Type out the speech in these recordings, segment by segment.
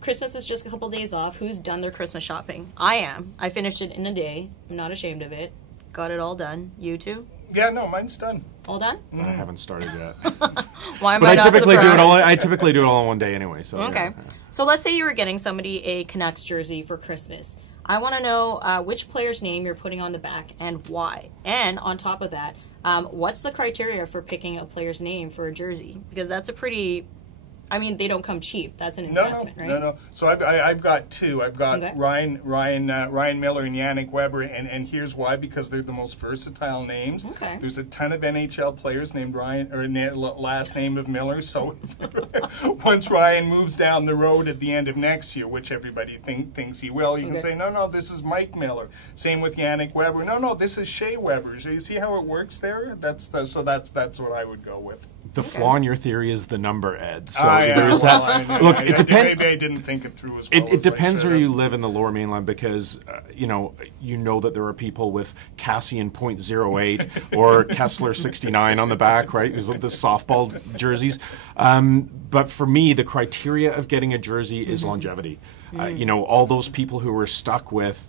Christmas is just a couple days off. Who's done their Christmas shopping? I am. I finished it in a day. I'm not ashamed of it. Got it all done. You too? Yeah, no, mine's done. All done? I haven't started yet. Why am But I I not typically do it surprised? all. I typically do it all in one day anyway. So Okay. yeah. So let's say you were getting somebody a Canucks jersey for Christmas. I want to know which player's name you're putting on the back and why. And on top of that, what's the criteria for picking a player's name for a jersey? Because that's a pretty... I mean, they don't come cheap. That's an investment, right? No. So I've got two. I've got Okay. Ryan Miller and Yannick Weber, and here's why: because they're the most versatile names. Okay. There's a ton of NHL players named Ryan, or last name of Miller. So once Ryan moves down the road at the end of next year, which everybody thinks he will, you can say, no, this is Mike Miller. Same with Yannick Weber. No, this is Shea Weber. So you see how it works there? That's what I would go with. The flaw in your theory is the number, Ed. So Yeah, there's well, that. Look, it depends. Maybe I didn't think it through as well. It depends as I where should you have. live in the Lower Mainland because you know that there are people with Cassian .08 or Kessler 69 on the back, right? Who's the softball jerseys. But for me, the criteria of getting a jersey is longevity. All those people who were stuck with.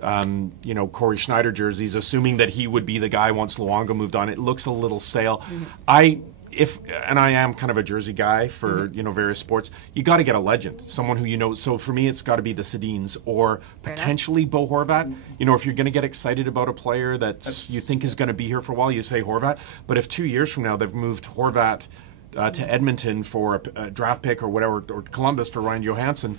Corey Schneider jerseys, assuming that he would be the guy once Luongo moved on. It looks a little stale. I am kind of a jersey guy for various sports. You got to get a legend, someone who you know. So for me, it's got to be the Sedins or potentially Bo Horvat. If you're going to get excited about a player that you think is going to be here for a while, you say Horvat. But if 2 years from now they've moved Horvat to Edmonton for a draft pick or whatever, or Columbus for Ryan Johansson.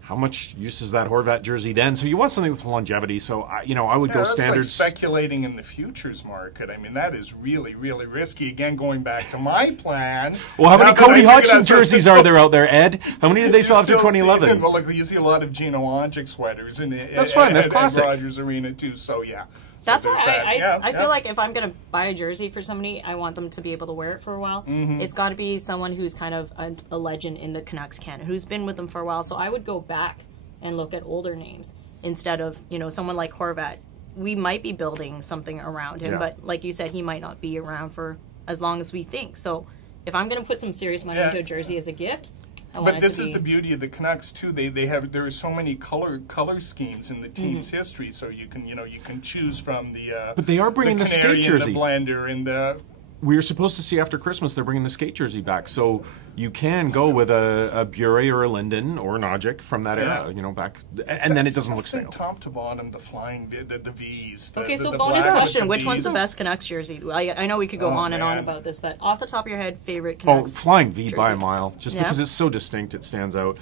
How much use is that Horvat jersey then? So you want something with longevity. So I would go that's standards. Like speculating in the futures market. I mean, that is really, really risky. Again, going back to my plan. Well, how many now that Cody I figured Hodgson out- jerseys are there out there, Ed? How many did they sell after still see 2011? it. Well, look, you see a lot of Gino Onjic sweaters That's fine. That's classic. At Rogers Arena too. So yeah. That's so why there's that. I feel like if I'm going to buy a jersey for somebody, I want them to be able to wear it for a while. It's got to be someone who's kind of a legend in the Canucks canon, who's been with them for a while. So I would go back and look at older names instead of, someone like Horvat. We might be building something around him, but like you said, he might not be around for as long as we think. So if I'm going to put some serious money into a jersey as a gift, I want But it this to is be... the beauty of the Canucks too. There are so many color schemes in the team's history, so you can choose from the. But they are bringing the skate canary jersey. and the blender and the. We were supposed to see after Christmas they're bringing the skate jersey back, so you can go with a Bure or a Linden or an Ojic from that era, back, and then it doesn't look stale. Top to bottom, the flying, the V's. Okay, so the bonus black question: with which the one's the Vs. best Canucks jersey? I know we could go on and on man. about this, but off the top of your head, favorite Oh, Canucks flying V by a jersey? mile, just Yeah? because it's so distinct, it stands out.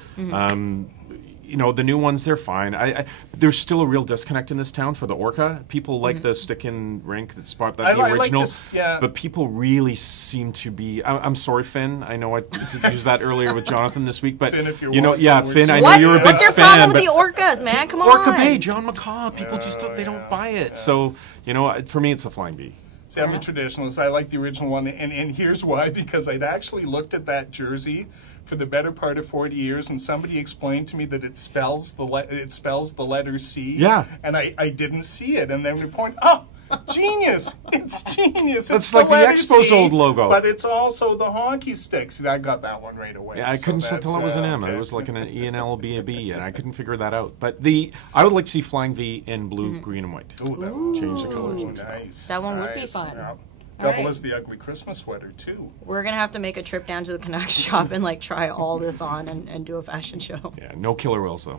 The new ones, they're fine. There's still a real disconnect in this town for the Orca. People like the stick-in rink that's the I like original, this, yeah. but people really seem to be. I'm sorry, Finn. I know I used that earlier with Jonathan this week, but Finn, if you're Finn. watching, I know What? you're a big What's your fan. problem with but the Orcas, man? Come on. Orca Bay, John McCaw. People just they don't buy it. So for me, it's a flying V. See, I'm a traditionalist. I like the original one, and here's why: because I'd actually looked at that jersey for the better part of 40 years, and somebody explained to me that it spells the letter C. Yeah. And I didn't see it, and then we point, oh, genius! It's genius. That's It's like the letter Expos C, old logo. but it's also the hockey stick. See, I got that one right away. Yeah, I couldn't so tell it was an M. okay. It was like an E and L B a B, and I couldn't figure that out. But I would like to see flying V in blue, green, and white. Ooh, that would Change the colors. and stuff. nice. That one would be nice. fun. Yeah. All Double right. as the ugly Christmas sweater too. We're going to have to make a trip down to the Canucks shop and try all this on and do a fashion show. Yeah, no killer whales though.